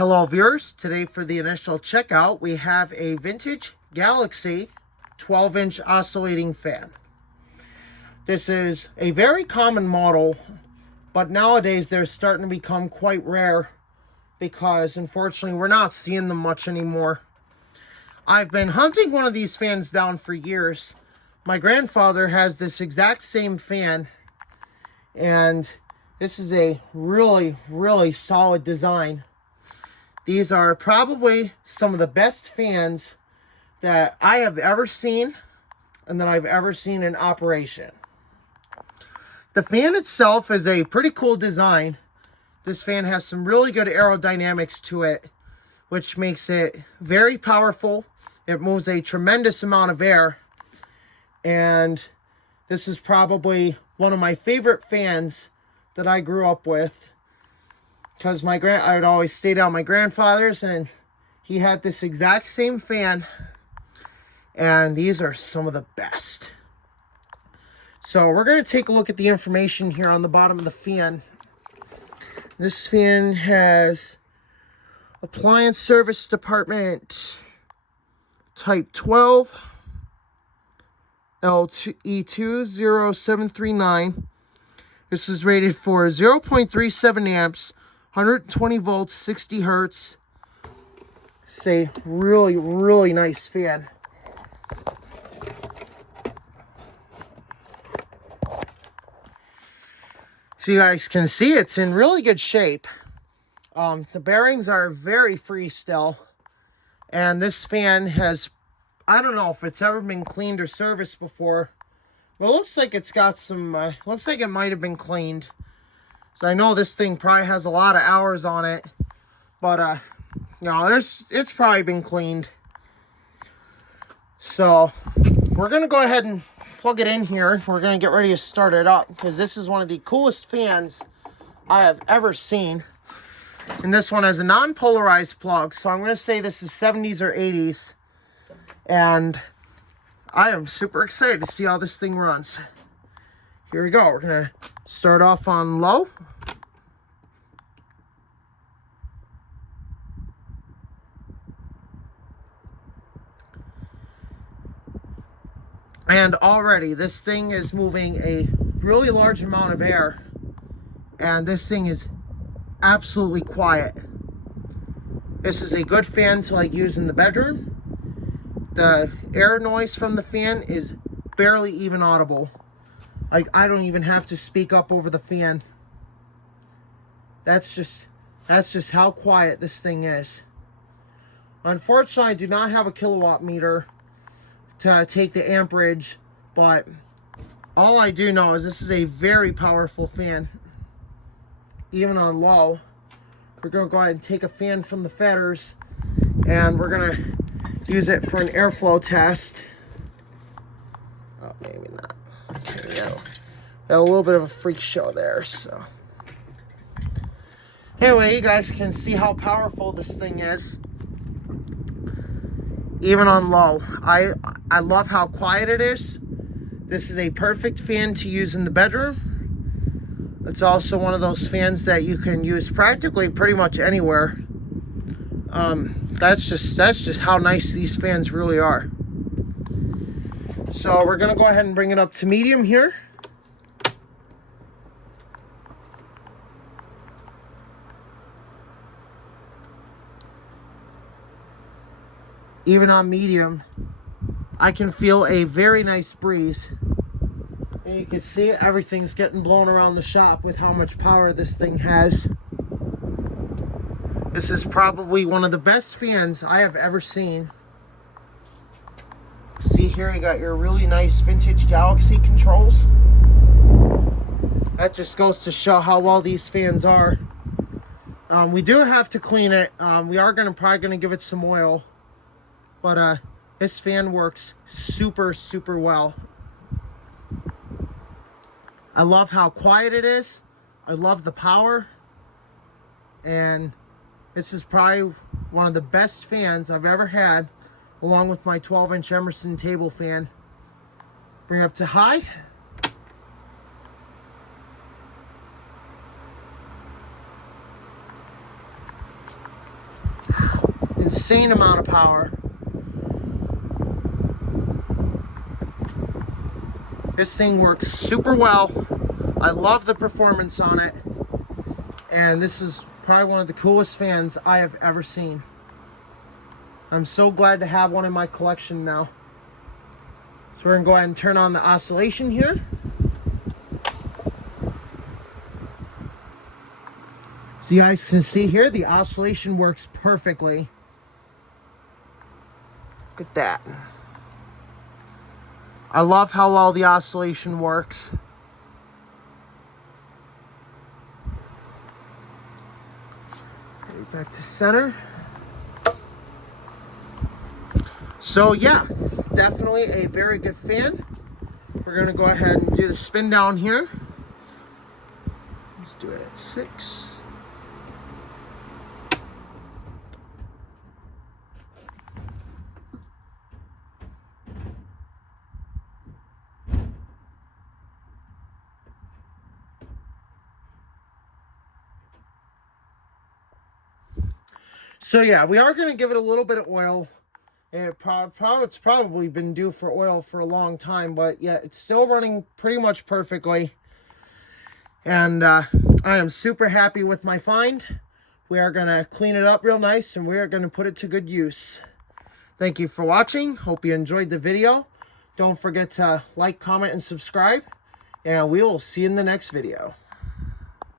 Hello viewers, today for the initial checkout we have a vintage Galaxy 12-inch oscillating fan. This is a very common model, but nowadays they're starting to become quite rare because unfortunately we're not seeing them much anymore. I've been hunting one of these fans down for years. My grandfather has this exact same fan, and this is a really solid design. These are probably some of the best fans that I have ever seen and that I've ever seen in operation. The fan itself is a pretty cool design. This fan has some really good aerodynamics to it, which makes it very powerful. It moves a tremendous amount of air, and this is probably one of my favorite fans that I grew up with, because I would always stay down at my grandfather's and he had this exact same fan, and these are some of the best. So we're going to take a look at the information here on the bottom of the fan. This fan has appliance service department type 12 LE20739. This is rated for 0.37 amps, 120 volts, 60 hertz. It's a really nice fan. So you guys can see it's in really good shape. The bearings are very free still. And this fan has, I don't know if it's ever been cleaned or serviced before. Well, it looks like it's got some, looks like it might have been cleaned. So I know this thing probably has a lot of hours on it, but it's probably been cleaned. So we're gonna go ahead and plug it in here. We're gonna get ready to start it up because this is one of the coolest fans I have ever seen. And this one has a non-polarized plug, so I'm gonna say this is 70s or 80s. And I am super excited to see how this thing runs. Here we go. We're gonna start off on low. And already this thing is moving a really large amount of air, and this thing is absolutely quiet. This is a good fan to use in the bedroom. The air noise from the fan is barely even audible. I don't even have to speak up over the fan. That's just how quiet this thing is. Unfortunately, I do not have a kilowatt meter to take the amperage, but all I do know is this is a very powerful fan. Even on low, we're going to go ahead and take a fan from the fetters, and we're going to use it for an airflow test. Oh, maybe not. There we go. Got a little bit of a freak show there, so. Anyway, you guys can see how powerful this thing is. Even on low. I love how quiet it is. This is a perfect fan to use in the bedroom. It's also one of those fans that you can use practically pretty much anywhere. That's just how nice these fans really are. So we're gonna go ahead and bring it up to medium here. Even on medium, I can feel a very nice breeze. And you can see everything's getting blown around the shop with how much power this thing has. This is probably one of the best fans I have ever seen. See here, you got your really nice vintage Galaxy controls. That just goes to show how well these fans are. We do have to clean it. We are probably gonna give it some oil. But this fan works super well. I love how quiet it is. I love the power. And this is probably one of the best fans I've ever had, along with my 12-inch Emerson table fan. Bring it up to high. insane amount of power. This thing works super well. I love the performance on it. And this is probably one of the coolest fans I have ever seen. I'm so glad to have one in my collection now. So we're gonna go ahead and turn on the oscillation here. So you guys can see here, the oscillation works perfectly. Look at that. I love how well the oscillation works. Okay, back to center. So yeah, definitely a very good fan. We're gonna go ahead and do the spin down here. Let's do it at 6. So yeah, we are gonna give it a little bit of oil. It's probably been due for oil for a long time, but yeah, it's still running pretty much perfectly. And I am super happy with my find. We are going to clean it up real nice, and we are going to put it to good use. Thank you for watching. Hope you enjoyed the video. Don't forget to like, comment, and subscribe. And we will see you in the next video.